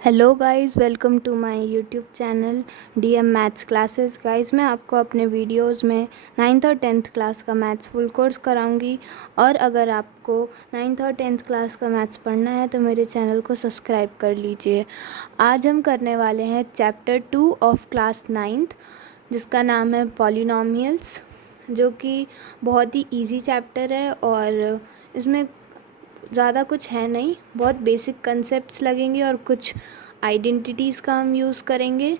Hello guys, welcome to my YouTube channel DM maths classes. Guys, मैं आपको अपने videos में 9th और 10th क्लास का मैथ्स फुल कोर्स कराऊंगी। और अगर आपको 9th और 10th क्लास का मैथ्स पढ़ना है तो मेरे चैनल को सब्सक्राइब कर लीजिए। आज हम करने वाले हैं चैप्टर 2 ऑफ क्लास 9th, जिसका नाम है पॉलिनोमियल्स, जो कि बहुत ही ईजी चैप्टर है और इसमें ज़्यादा कुछ है नहीं, बहुत बेसिक कंसेप्ट्स लगेंगे और कुछ आइडेंटिटीज़ का हम यूज़ करेंगे।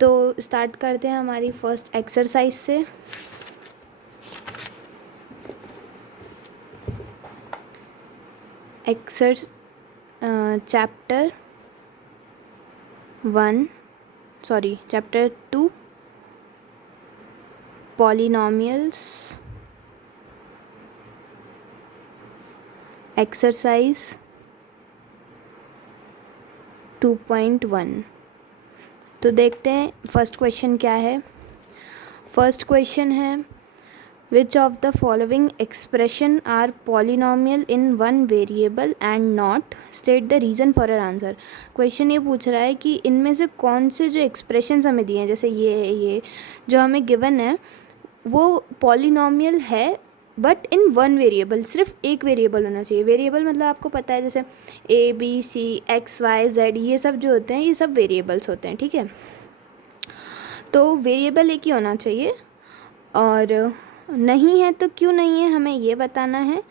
तो स्टार्ट करते हैं हमारी फर्स्ट एक्सरसाइज से। Chapter 2 polynomials, exercise 2.1। तो देखते हैं फर्स्ट क्वेश्चन क्या है। फर्स्ट क्वेश्चन है, which of the following expression are polynomial in one variable and not, state the reason for our answer. Question ये पूछ रहा है कि इनमें से कौन से जो एक्सप्रेशंस हमें दिए हैं, जैसे ये जो हमें गिवन है वो पॉलिनोमियल है बट इन वन वेरिएबल, सिर्फ एक वेरिएबल होना चाहिए। वेरिएबल मतलब आपको पता है, जैसे A B C X Y Z, ये सब जो होते हैं ये सब वेरिएबल्स होते हैं, ठीक है। तो वेरिएबल एक ही होना चाहिए, और नहीं है तो क्यों नहीं है हमें ये बताना है,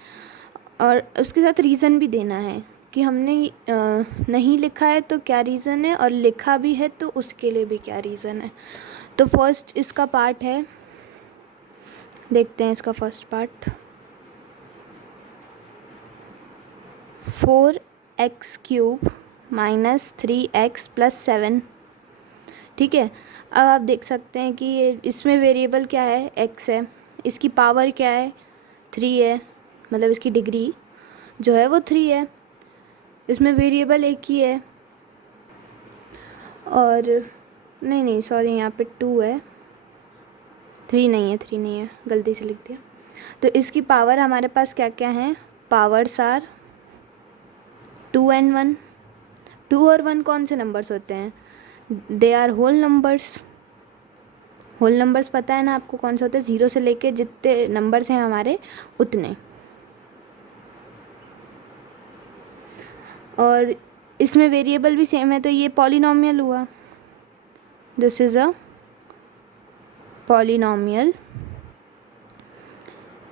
और उसके साथ रीज़न भी देना है कि हमने नहीं लिखा है तो क्या रीज़न है, और लिखा भी है तो उसके लिए भी क्या रीज़न है। तो फर्स्ट इसका पार्ट है, देखते हैं इसका first part. 4x³ minus 3x plus 7, ठीक है। अब आप देख सकते हैं कि ये इसमें वेरिएबल क्या है, x है, इसकी पावर क्या है, 3 है, मतलब इसकी डिग्री जो है वो 3 है। इसमें वेरिएबल एक ही है, और नहीं सॉरी, यहाँ पे 2 है, 3 नहीं है, गलती से लिख दिया। तो इसकी पावर हमारे पास क्या क्या है, पावर्स आर 2 and 1। 2 और 1 कौन से नंबर्स होते हैं, they are whole numbers. Whole numbers पता है ना आपको कौन से होते हैं, 0 से लेके जितने नंबर्स हैं हमारे उतने। और इसमें वेरिएबल भी सेम है, तो ये पॉलिनोमियल हुआ। This is a polynomial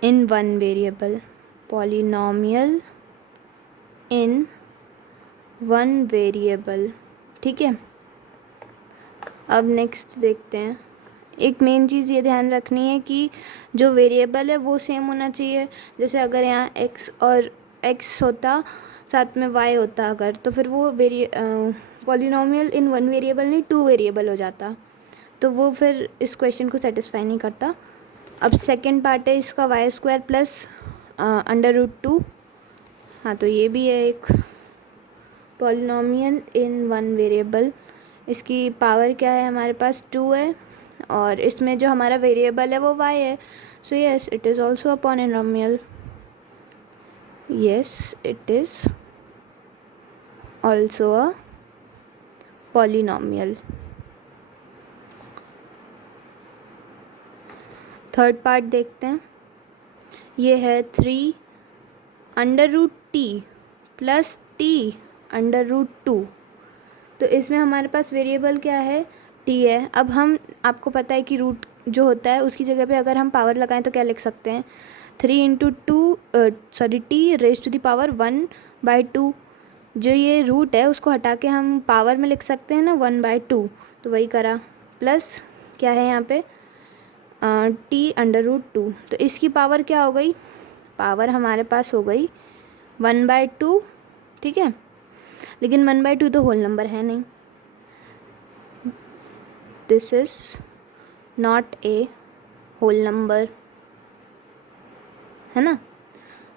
in one variable, polynomial in one variable, ठीक है। अब नेक्स्ट देखते हैं। एक मेन चीज़ ये ध्यान रखनी है कि जो वेरिएबल है वो सेम होना चाहिए। जैसे अगर यहाँ x और x होता, साथ में y होता अगर, तो फिर वो पॉलिनोमियल इन वन वेरिएबल नहीं 2 वेरिएबल हो जाता, तो वो फिर इस क्वेश्चन को सेटिस्फाई नहीं करता। अब सेकेंड पार्ट है इसका, y² प्लस √2। हाँ, तो ये भी है एक पॉलिनोमियल इन वन वेरिएबल। इसकी पावर क्या है, हमारे पास 2 है, और इसमें जो हमारा वेरिएबल है वो y है। So yes, it is also a polynomial. Yes, it is also a polynomial. Third part देखते हैं। ये है 3√t प्लस t√2। तो इसमें हमारे पास वेरिएबल क्या है, t है। अब हम, आपको पता है कि रूट जो होता है उसकी जगह पे अगर हम पावर लगाएं तो क्या लिख सकते हैं, 3 × 2 t⁻1/2। जो ये रूट है उसको हटा के हम पावर में लिख सकते हैं ना, 1/2। तो वही करा, प्लस क्या है यहाँ पे t√2। तो इसकी पावर क्या हो गई, पावर हमारे पास हो गई 1/2, ठीक है। लेकिन 1/2 तो होल नंबर है नहीं, this is not a whole number, है ना।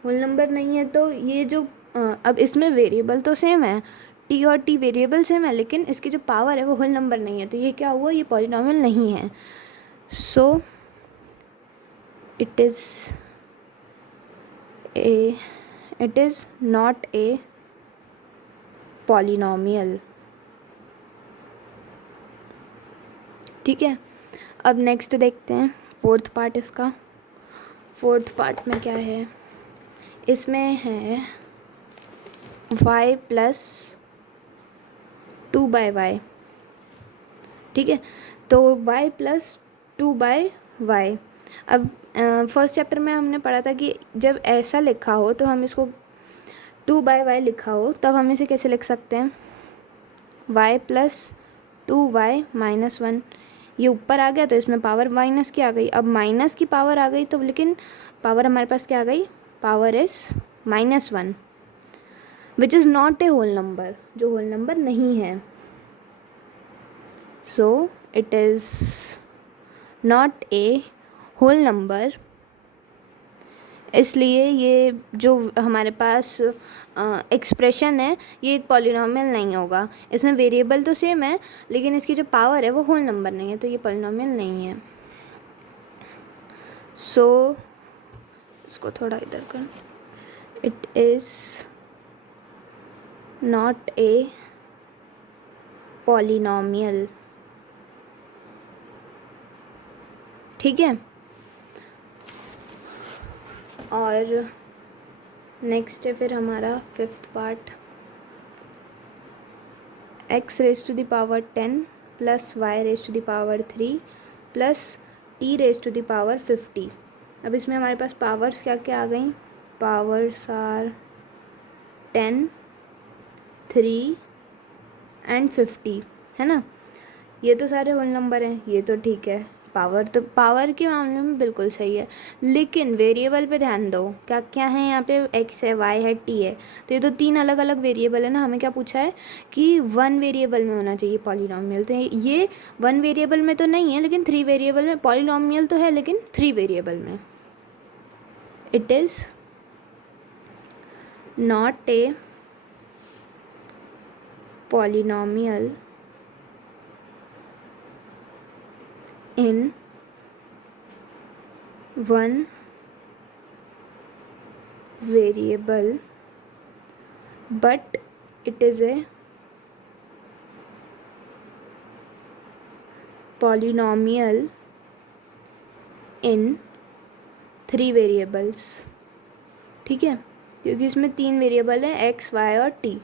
होल नंबर नहीं है तो ये जो अब इसमें वेरिएबल तो सेम है, टी और टी वेरिएबल सेम है, लेकिन इसकी जो पावर है वो होल नंबर नहीं है, तो ये क्या हुआ, ये पॉलिनोमियल नहीं है। So it is not a polynomial. ठीक है, अब नेक्स्ट देखते हैं फोर्थ पार्ट इसका। फोर्थ पार्ट में क्या है, इसमें है y प्लस 2/y। ठीक है, तो y प्लस 2/y। अब फर्स्ट चैप्टर में हमने पढ़ा था कि जब ऐसा लिखा हो तो हम इसको 2/y लिखा हो तब हम इसे कैसे लिख सकते हैं, y प्लस 2y माइनस 1। ये ऊपर आ गया तो इसमें पावर माइनस की आ गई। अब माइनस की पावर आ गई तो लेकिन पावर हमारे पास क्या आ गई, power is -1 which is not a whole number, जो होल नंबर नहीं है। So it is not a whole number, इसलिए ये जो हमारे पास एक्सप्रेशन है ये एक पॉलिनॉमियल नहीं होगा। इसमें वेरिएबल तो सेम है लेकिन इसकी जो पावर है वो होल नंबर नहीं है, तो ये पॉलिनॉमियल नहीं है। सो इसको थोड़ा इधर कर, it is not a polynomial. ठीक है, और नेक्स्ट है फिर हमारा fifth part, x raise to the power 10 plus y raise to the power 3 plus t raise to the power 50। अब इसमें हमारे पास पावर्स क्या क्या आ गई, पावर्स आर 10, 3 एंड 50, है ना। ये तो सारे होल नंबर हैं, ये तो ठीक है, पावर तो पावर के मामले में बिल्कुल सही है। लेकिन वेरिएबल पे ध्यान दो, क्या क्या है यहाँ पे, x है, y है, t है, तो ये तो 3 अलग अलग वेरिएबल है ना। हमें क्या पूछा है कि 1 वेरिएबल में होना चाहिए पॉलिनॉमियल, तो ये 1 वेरिएबल में तो नहीं है लेकिन 3 वेरिएबल में, पॉलिनॉमियल तो है लेकिन 3 वेरिएबल में। It is not a polynomial in 1 variable but it is a polynomial in 3 variables। ठीक है, क्योंकि इसमें 3 वेरिएबल हैं, x, y और t।